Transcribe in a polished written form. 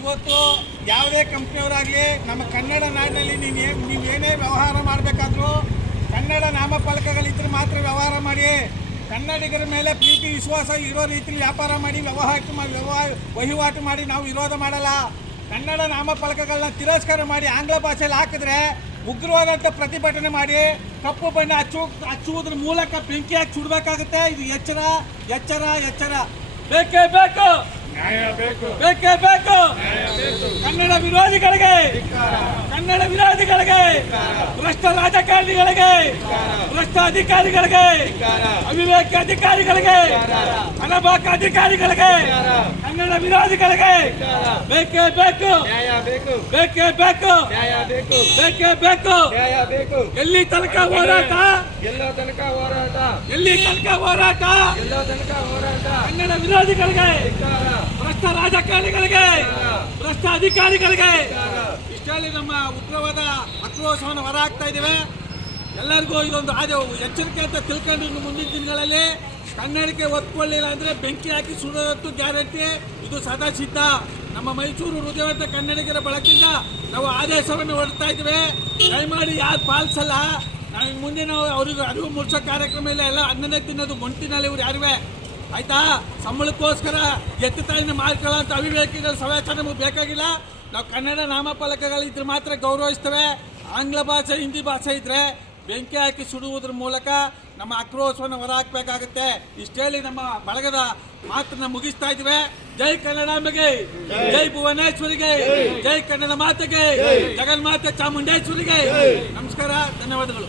ಇವತ್ತು ಯಾವುದೇ ಕಂಪ್ನಿಯವರಾಗಲಿ ನಮ್ಮ ಕನ್ನಡ ನಾಡಿನಲ್ಲಿ ನೀವೇನೇ ವ್ಯವಹಾರ ಮಾಡಬೇಕಾದ್ರೂ ಕನ್ನಡ ನಾಮಫಲಕಗಳಿದ್ರೆ ಮಾತ್ರ ವ್ಯವಹಾರ ಮಾಡಿ. ಕನ್ನಡಿಗರ ಮೇಲೆ ಪ್ರೀತಿ ವಿಶ್ವಾಸ ಇರೋ ರೀತಿಯಲ್ಲಿ ವ್ಯಾಪಾರ ಮಾಡಿ ವಹಿವಾಟು ಮಾಡಿ ನಾವು ವಿರೋಧ ಮಾಡಲ್ಲ. ಕನ್ನಡ ನಾಮಫಲಕಗಳನ್ನ ತಿರಸ್ಕಾರ ಮಾಡಿ ಆಂಗ್ಲ ಭಾಷೆಯಲ್ಲಿ ಹಾಕಿದ್ರೆ ಉಗ್ರವಾದಂಥ ಪ್ರತಿಭಟನೆ ಮಾಡಿ ಕಪ್ಪು ಬಣ್ಣ ಹಚ್ಚುವುದ್ರ ಮೂಲಕ ಬೆಂಕಿ ಹಾಕಿ ಸುಡಬೇಕಾಗುತ್ತೆ. ಇದು ಎಚ್ಚರ ಎಚ್ಚರ ಎಚ್ಚರ. ಬೇಕೇ ಬೇಕು, ಬೇಕೇ ಬೇಕು. ಕನ್ನಡ ವಿರೋಧಿಗಳಿಗೆ, ಕನ್ನಡ ವಿರೋಧಿಗಳಿಗೆ, ಭ್ರಷ್ಟ ರಾಜಕಾರಣಿಗಳಿಗೆ, ಭ್ರಷ್ಟ ಅಧಿಕಾರಿಗಳಿಗೆ, ಅವಿವೇಕ ಅಧಿಕಾರಿಗಳಿಗೆ, ಅನಬಾಕ ಅಧಿಕಾರಿಗಳಿಗೆ, ಕನ್ನಡ ವಿರೋಧಿಗಳಿಗೆ ಬೇಕೇ ಬೇಕು, ಬೇಕೇ ಬೇಕು, ಬೇಕೇ ಬೇಕು. ಎಲ್ಲಿ ತನಕ ಹೋರಾಟ, ಎಲ್ಲಿ ತನಕ ಹೋರಾಟ, ಕನ್ನಡ ವಿರೋಧಿಗಳಿಗೆ, ಭ್ರಷ್ಟ ರಾಜಕಾರಣಿಗಳಿಗೆ, ಭ್ರಷ್ಟ ಅಧಿಕಾರಿಗಳಿಗೆ ಇಷ್ಟರಲ್ಲಿ ನಮ್ಮ ಉಗ್ರವಾದ ಆಕ್ರೋಶವನ್ನು ಹೊರಹಾಕ್ತಾ ಇದ್ದೇವೆ. ಎಲ್ಲರಿಗೂ ಇದೊಂದು ಎಚ್ಚರಿಕೆ ಅಂತ ತಿಳ್ಕೊಂಡು ಇನ್ನು ಮುಂದಿನ ದಿನಗಳಲ್ಲಿ ಕನ್ನಡಕ್ಕೆ ಒತ್ಕೊಳ್ಳಿಲ್ಲ ಅಂದರೆ ಬೆಂಕಿ ಹಾಕಿ ಸುಡೋದಂತೂ ಗ್ಯಾರಂಟಿ. ಇದು ಸದಾ ಸಿದ್ಧ. ನಮ್ಮ ಮೈಸೂರು ಹೃದಯವಂತ ಕನ್ನಡಿಗರ ಬಳಕೆಯಿಂದ ನಾವು ಆದೇಶವನ್ನು ಹೊರಡ್ತಾ ಇದ್ದೇವೆ. ದಯಮಾಡಿ ಯಾರು ಪಾಲಿಸಲ್ಲ, ನಾವು ಮುಂದೆ ನಾವು ಅವ್ರಿಗೆ ಅರಿವು ಮೂಡಿಸೋ ಕಾರ್ಯಕ್ರಮ ಇಲ್ಲ. ಎಲ್ಲ ಅನ್ನನೇ ತಿನ್ನೋದು ಮೊಂಟಿನಲ್ಲಿ ಇವ್ರು ಯಾರುವೆ ಆಯ್ತಾ. ಸಂಬಳಕ್ಕೋಸ್ಕರ ಎತ್ತು ತಾಯಿನ ಮಾಡ್ಕೊಳ್ಳೋಂಥ ಅವಿವೇಕಿಗಳ ಸವಾಸ ನಮಗೆ ಬೇಕಾಗಿಲ್ಲ. ನಾವು ಕನ್ನಡ ನಾಮಫಲಕಗಳಿದ್ರೆ ಮಾತ್ರ ಗೌರವಿಸ್ತೇವೆ. ಆಂಗ್ಲ ಭಾಷೆ ಹಿಂದಿ ಭಾಷೆ ಇದ್ರೆ ಬೆಂಕಿ ಹಾಕಿ ಸುಡುವುದ್ರ ಮೂಲಕ ನಮ್ಮ ಆಕ್ರೋಶವನ್ನು ಹೊರಹಾಕಬೇಕಾಗುತ್ತೆ. ಇಷ್ಟೇಳಿ ನಮ್ಮ ಬಳಗದ ಮಾತನ್ನ ಮುಗಿಸ್ತಾ ಇದ್ದೀವಿ. ಜೈ ಕನ್ನಡಾಂಬೆಗೆ, ಜೈ ಭುವನೇಶ್ವರಿಗೆ, ಜೈ ಕನ್ನಡ ಮಾತೆಗೆ, ಜಗನ್ಮಾತೆ ಚಾಮುಂಡೇಶ್ವರಿಗೆ ನಮಸ್ಕಾರ, ಧನ್ಯವಾದಗಳು.